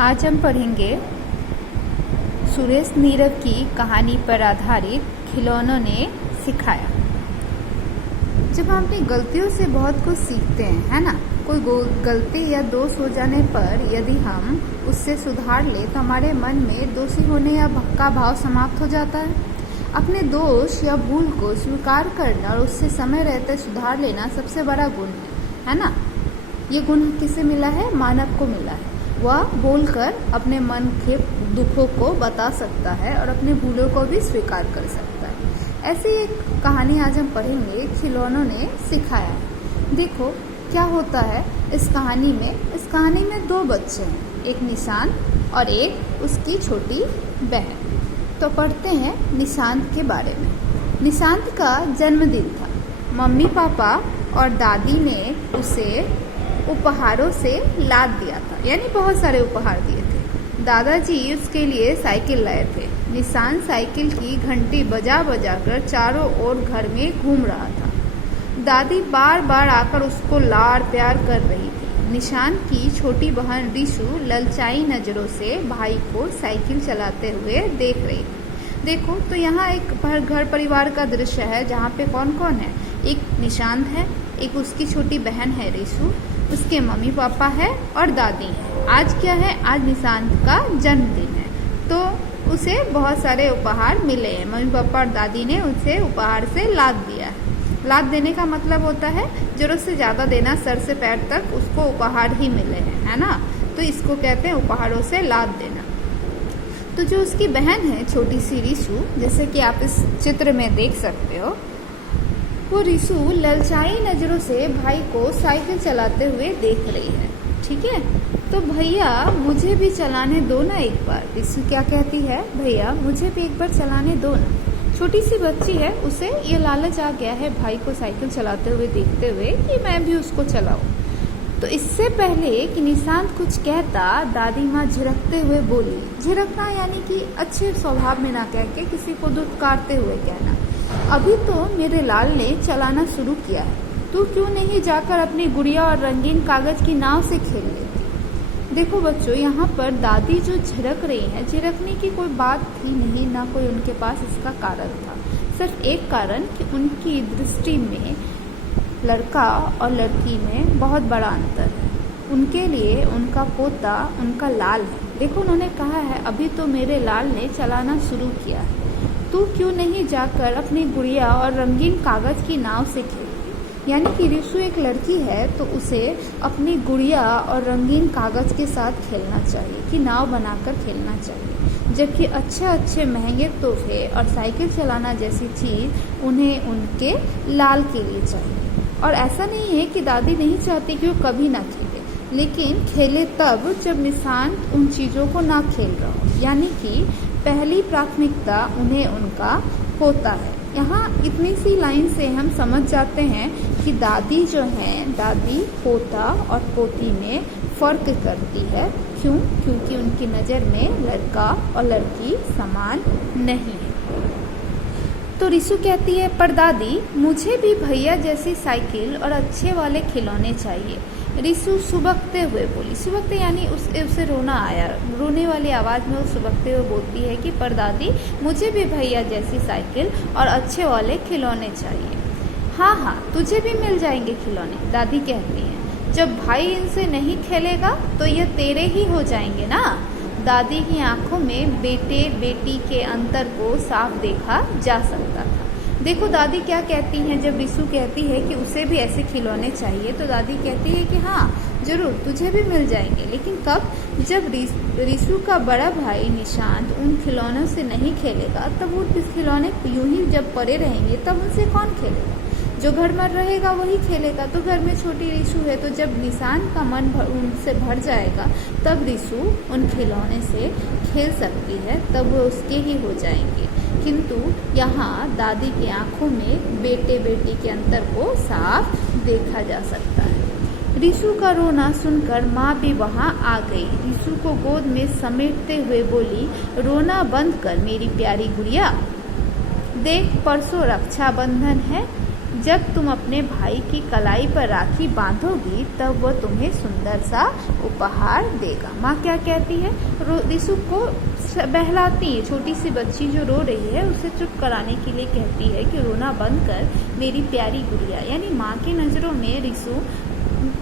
आज हम पढ़ेंगे सुरेश नीरव की कहानी पर आधारित खिलौनों ने सिखाया। जब हम अपनी गलतियों से बहुत कुछ सीखते हैं, है ना। कोई गलती या दोष हो जाने पर यदि हम उससे सुधार ले तो हमारे मन में दोषी होने या का भाव समाप्त हो जाता है। अपने दोष या भूल को स्वीकार करना और उससे समय रहते सुधार लेना सबसे बड़ा गुण है ना। ये गुण किसे मिला है? मानव को मिला है। वह बोलकर अपने मन के दुखों को बता सकता है और अपने भूलों को भी स्वीकार कर सकता है। ऐसी एक कहानी आज हम पढ़ेंगे, खिलौनों ने सिखाया। देखो क्या होता है इस कहानी में। इस कहानी में दो बच्चे हैं, एक निशांत और एक उसकी छोटी बहन। तो पढ़ते हैं निशांत के बारे में। निशांत का जन्मदिन था। मम्मी पापा और दादी ने उसे उपहारों से लाद दिया था, यानी बहुत सारे उपहार दिए थे। दादाजी उसके लिए साइकिल लाए थे। निशांत साइकिल की घंटी बजा बजा कर चारों ओर घर में घूम रहा था। दादी बार बार आकर उसको लाड़ प्यार कर रही थी। निशांत की छोटी बहन रिशु ललचाई नजरों से भाई को साइकिल चलाते हुए देख रही थी। देखो तो यहाँ एक घर परिवार का दृश्य है जहाँ पे कौन कौन है। एक निशांत है, एक उसकी छोटी बहन है रिशु, उसके मम्मी पापा है और दादी है। आज क्या है? आज निशांत का जन्मदिन है, तो उसे बहुत सारे उपहार मिले हैं। मम्मी पापा और दादी ने उसे उपहार से लाद दिया है। लाद देने का मतलब होता है जरूरत से ज़्यादा देना, सर से पैर तक उसको उपहार ही मिले हैं, है ना। तो इसको कहते हैं उपहारों से लाद देना। तो जो उसकी बहन है छोटी सी रिशु, जैसे कि आप इस चित्र में देख सकते हो, वो रिशु ललचाई नजरों से भाई को साइकिल चलाते हुए देख रही है। ठीक है, तो भैया मुझे भी चलाने दो ना एक बार। रिशु क्या कहती है? भैया मुझे भी एक बार चलाने दो ना। छोटी सी बच्ची है, उसे ये लालच आ गया है भाई को साइकिल चलाते हुए देखते हुए कि मैं भी उसको चलाऊं। तो इससे पहले कि निशांत कुछ कहता, दादी माँ झिड़कते हुए बोली। झिड़कना यानी कि अच्छे स्वभाव में ना कह के किसी को दुत्कारते हुए कहना। अभी तो मेरे लाल ने चलाना शुरू किया है, तू क्यों नहीं जाकर अपनी गुड़िया और रंगीन कागज की नाव से खेल लेती। देखो बच्चों, यहाँ पर दादी जो झिड़क रही है, झिड़कने की कोई बात थी नहीं, ना कोई उनके पास इसका कारण था। सिर्फ एक कारण कि उनकी दृष्टि में लड़का और लड़की में बहुत बड़ा अंतर है। उनके लिए उनका पोता उनका लाल है। देखो उन्होंने कहा है अभी तो मेरे लाल ने चलाना शुरू किया है, तू क्यों नहीं जाकर अपनी गुड़िया और रंगीन कागज की नाव से खेलती। यानी कि रिशु एक लड़की है तो उसे अपनी गुड़िया और रंगीन कागज के साथ खेलना चाहिए, कि नाव बनाकर खेलना चाहिए। जबकि अच्छे अच्छे महंगे तोहफे और साइकिल चलाना जैसी चीज़ उन्हें उनके लाल के लिए चाहिए। और ऐसा नहीं है कि दादी नहीं चाहती कि वो कभी ना खेले, लेकिन खेले तब जब निशांत उन चीज़ों को ना खेल रहा हो। यानी कि पहली प्राथमिकता उन्हें उनका पोता है। यहाँ इतनी सी लाइन से हम समझ जाते हैं कि दादी जो है, दादी पोता और पोती में फ़र्क करती है। क्यों? क्योंकि उनकी नज़र में लड़का और लड़की समान नहीं है। तो रिशु कहती है, पर दादी मुझे भी भैया जैसी साइकिल और अच्छे वाले खिलौने चाहिए। रिशु सुबकते हुए बोली। सुबकते यानी उसे रोना आया। रोने वाली आवाज़ में वो सुबकते हुए बोलती है कि पर दादी मुझे भी भैया जैसी साइकिल और अच्छे वाले खिलौने चाहिए। हाँ हाँ, तुझे भी मिल जाएंगे खिलौने, दादी कहती हैं। जब भाई इनसे नहीं खेलेगा तो ये तेरे ही हो जाएंगे ना। दादी की आंखों में बेटे बेटी के अंतर को साफ देखा जा सकता था। देखो दादी क्या कहती हैं, जब रिशु कहती है कि उसे भी ऐसे खिलौने चाहिए तो दादी कहती है कि हाँ जरूर तुझे भी मिल जाएंगे। लेकिन कब? जब रिशु का बड़ा भाई निशांत उन खिलौनों से नहीं खेलेगा, तब वो खिलौने यूं ही जब पड़े रहेंगे तब उनसे कौन खेलेगा? जो घर में रहेगा वही खेलेगा। तो घर में छोटी रिशु है, तो जब निशांत का मन उनसे भर जाएगा तब रिशु उन खिलौने से खेल सकती है, तब वो उसके ही हो जाएंगे। किंतु यहाँ दादी की आंखों में बेटे बेटी के अंतर को साफ देखा जा सकता है। रिशु का रोना सुनकर माँ भी वहाँ आ गई। रिशु को गोद में समेटते हुए बोली, रोना बंद कर मेरी प्यारी गुड़िया। देख परसों रक्षाबंधन है, जब तुम अपने भाई की कलाई पर राखी बांधोगी तब वो तुम्हें सुंदर सा उपहार देगा। माँ क्या कहती है, रिशु को बहलाती है। छोटी सी बच्ची जो रो रही है उसे चुप कराने के लिए कहती है कि रोना बंद कर मेरी प्यारी गुड़िया। यानी माँ की नज़रों में रिशु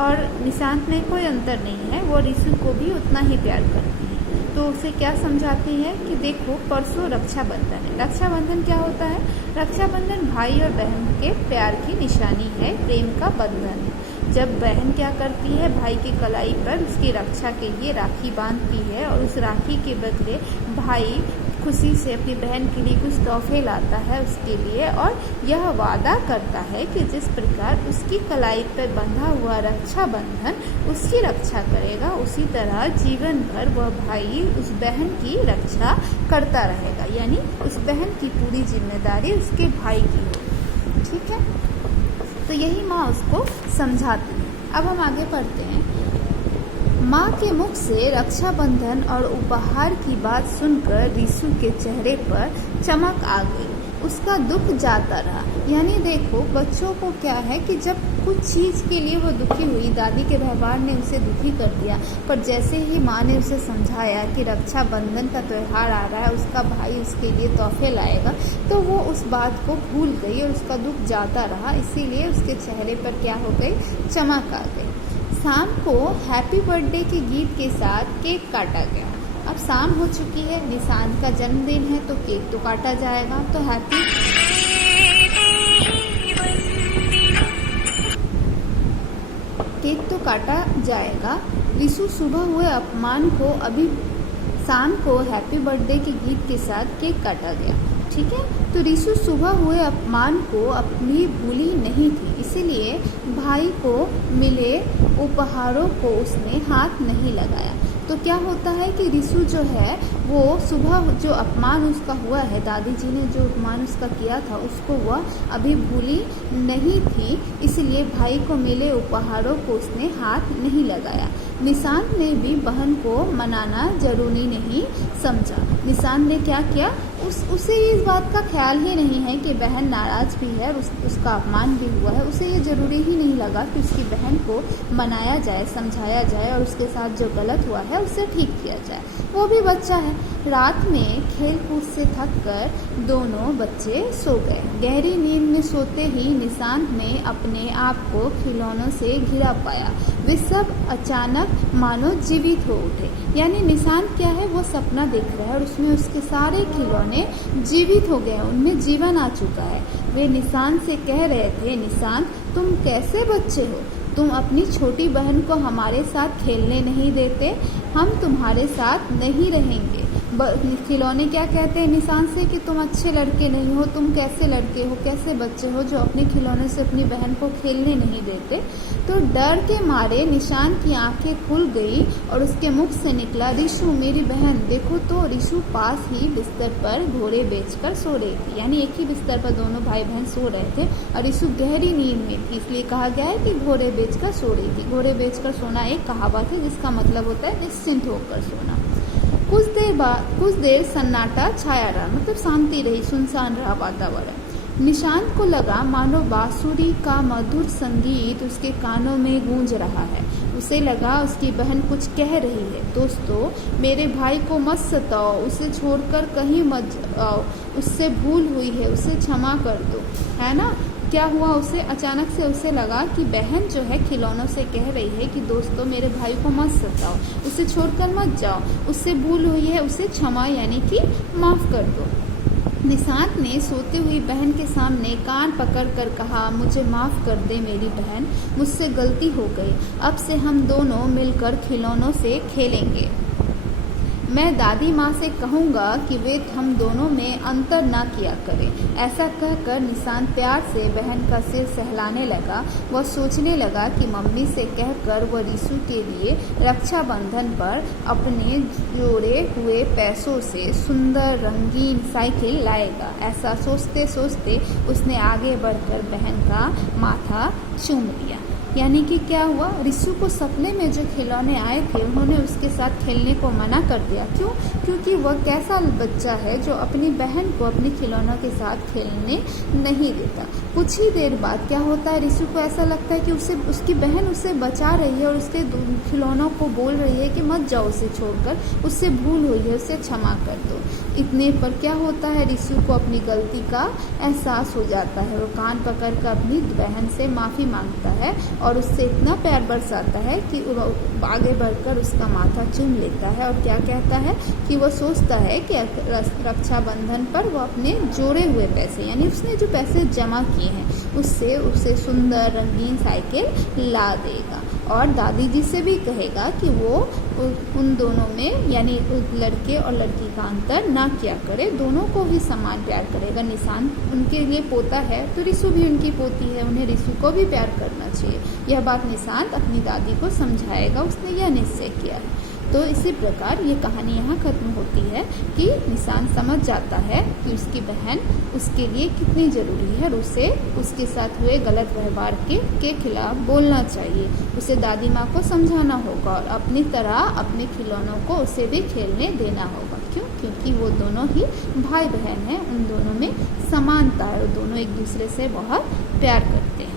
और निशांत में कोई अंतर नहीं है, वो रिशु को भी उतना ही प्यार करती है। तो उसे क्या समझाती है कि देखो परसों रक्षाबंधन है। रक्षाबंधन क्या होता है? रक्षाबंधन भाई और बहन के प्यार की निशानी है, प्रेम का बंधन है। जब बहन क्या करती है, भाई की कलाई पर उसकी रक्षा के लिए राखी बांधती है और उस राखी के बदले भाई खुशी से अपनी बहन के लिए कुछ तोहफे लाता है उसके लिए, और यह वादा करता है कि जिस प्रकार उसकी कलाई पर बंधा हुआ रक्षा बंधन उसकी रक्षा करेगा, उसी तरह जीवन भर वह भाई उस बहन की रक्षा करता रहेगा। यानी उस बहन की पूरी जिम्मेदारी उसके भाई की होगी। ठीक है, तो यही माँ उसको समझाती है। अब हम आगे पढ़ते हैं। माँ के मुख से रक्षाबंधन और उपहार की बात सुनकर रिशु के चेहरे पर चमक आ गई। उसका दुख जाता रहा। यानी देखो बच्चों को क्या है कि जब कुछ चीज़ के लिए वो दुखी हुई, दादी के व्यवहार ने उसे दुखी कर दिया, पर जैसे ही माँ ने उसे समझाया कि रक्षाबंधन का त्यौहार आ रहा है, उसका भाई उसके लिए तोहफे लाएगा, तो वो उस बात को भूल गई और उसका दुख जाता रहा। इसीलिए उसके चेहरे पर क्या हो गई, चमक आ गई। शाम को हैप्पी बर्थडे के गीत के साथ केक काटा गया। अब शाम हो चुकी है, निशांत का जन्मदिन है, तो केक तो काटा जाएगा। तो केक तो काटा जाएगा। रिशु सुबह हुए अपमान को अभी शाम को हैप्पी बर्थडे के गीत के साथ केक काटा गया। ठीक है, तो रिशु सुबह हुए अपमान को अपनी भूली नहीं थी, इसीलिए भाई को मिले उपहारों को उसने हाथ नहीं लगाया। तो क्या होता है कि रिशु जो है वो सुबह जो अपमान उसका हुआ है, दादी जी ने जो अपमान उसका किया था, उसको वह अभी भूली नहीं थी, इसलिए भाई को मिले उपहारों को उसने हाथ नहीं लगाया। निशांत ने भी बहन को मनाना जरूरी नहीं समझा। निशांत ने क्या किया, उसे इस बात का ख्याल ही नहीं है कि बहन नाराज भी है, उसका अपमान भी हुआ है। उसे ये ज़रूरी ही नहीं लगा कि उसकी बहन को मनाया जाए, समझाया जाए और उसके साथ जो गलत हुआ है उसे ठीक किया जाए। वो भी बच्चा है। रात में खेल कूद से थक कर दोनों बच्चे सो गए। गहरी नींद में सोते ही निशांत ने अपने आप को खिलौनों से घिरा पाया। वे सब अचानक मानो जीवित हो उठे। यानी निशांत क्या है, वो सपना देख रहा है और उसमें उसके सारे खिलौने जीवित हो गए, उनमें जीवन आ चुका है। वे निशांत से कह रहे थे, निशांत तुम कैसे बच्चे हो, तुम अपनी छोटी बहन को हमारे साथ खेलने नहीं देते, हम तुम्हारे साथ नहीं रहेंगे। खिलौने क्या कहते हैं निशांत से कि तुम अच्छे लड़के नहीं हो, तुम कैसे लड़के हो, कैसे बच्चे हो जो अपने खिलौने से अपनी बहन को खेलने नहीं देते। तो डर के मारे निशांत की आंखें खुल गई और उसके मुख से निकला, रिशु मेरी बहन। देखो तो रिशु पास ही बिस्तर पर घोड़े बेचकर सो रही थी। यानी एक ही बिस्तर पर दोनों भाई बहन सो रहे थे और रिशु गहरी नींद में थी, इसलिए कहा गया है कि घोड़े बेचकर सो रही थी। घोड़े बेचकर सोना एक कहावत है जिसका मतलब होता है निश्चिंत होकर सोना। कुछ देर सन्नाटा छाया रहा, मतलब शांति रही, सुनसान रहा वातावरण। निशांत को लगा मानो बांसुरी का मधुर संगीत उसके कानों में गूंज रहा है। उसे लगा उसकी बहन कुछ कह रही है, दोस्तों मेरे भाई को मत सताओ, उसे छोड़कर कहीं मत आओ, उससे भूल हुई है, उसे क्षमा कर दो, है ना। क्या हुआ, उसे अचानक से उसे लगा कि बहन जो है खिलौनों से कह रही है कि दोस्तों मेरे भाई को मत सताओ, उसे छोड़कर मत जाओ, उससे भूल हुई है, उसे क्षमा यानी कि माफ़ कर दो। निशांत ने सोती हुई बहन के सामने कान पकड़कर कहा, मुझे माफ़ कर दे मेरी बहन, मुझसे गलती हो गई, अब से हम दोनों मिलकर खिलौनों से खेलेंगे। मैं दादी माँ से कहूँगा कि वे हम दोनों में अंतर ना किया करें। ऐसा कहकर निशांत प्यार से बहन का सिर सहलाने लगा। वह सोचने लगा कि मम्मी से कहकर वह रिशु के लिए रक्षाबंधन पर अपने जोड़े हुए पैसों से सुंदर रंगीन साइकिल लाएगा। ऐसा सोचते सोचते उसने आगे बढ़कर बहन का माथा चूम लिया। यानी कि क्या हुआ, रिशु को सपने में जो खिलौने आए थे उन्होंने उसके साथ खेलने को मना कर दिया। क्यों? क्योंकि वह कैसा बच्चा है जो अपनी बहन को अपने खिलौनों के साथ खेलने नहीं देता। कुछ ही देर बाद क्या होता है, रिशु को ऐसा लगता है कि उसकी बहन उसे बचा रही है और उसके खिलौनों को बोल रही है कि मत जाओ उसे छोड़कर, उससे भूल हुई है, उसे क्षमा कर दो। इतने पर क्या होता है, रिशु को अपनी गलती का एहसास हो जाता है। वो कान पकड़कर अपनी बहन से माफ़ी मांगता है और उससे इतना प्यार बरसाता है कि वो आगे बढ़कर उसका माथा चूम लेता है और क्या कहता है कि वो सोचता है कि रक्षाबंधन पर वो अपने जोड़े हुए पैसे, यानी उसने जो पैसे जमा किए हैं, उससे उसे सुंदर रंगीन साइकिल ला देगा और दादी जी से भी कहेगा कि वो उन दोनों में, यानी लड़के और लड़की का अंतर ना किया करे, दोनों को ही समान प्यार करेगा। निशांत उनके लिए पोता है तो रिशु भी उनकी पोती है, उन्हें रिशु को भी प्यार करना चाहिए। यह बात निशांत अपनी दादी को समझाएगा, उसने यह निश्चय किया है। तो इसी प्रकार ये कहानी यहाँ खत्म होती है कि निशांत समझ जाता है कि उसकी बहन उसके लिए कितनी ज़रूरी है और उसे उसके साथ हुए गलत व्यवहार के खिलाफ बोलना चाहिए। उसे दादी माँ को समझाना होगा और अपनी तरह अपने खिलौनों को उसे भी खेलने देना होगा। क्यों? क्योंकि वो दोनों ही भाई बहन हैं, उन दोनों में समानता है और दोनों एक दूसरे से बहुत प्यार करते हैं।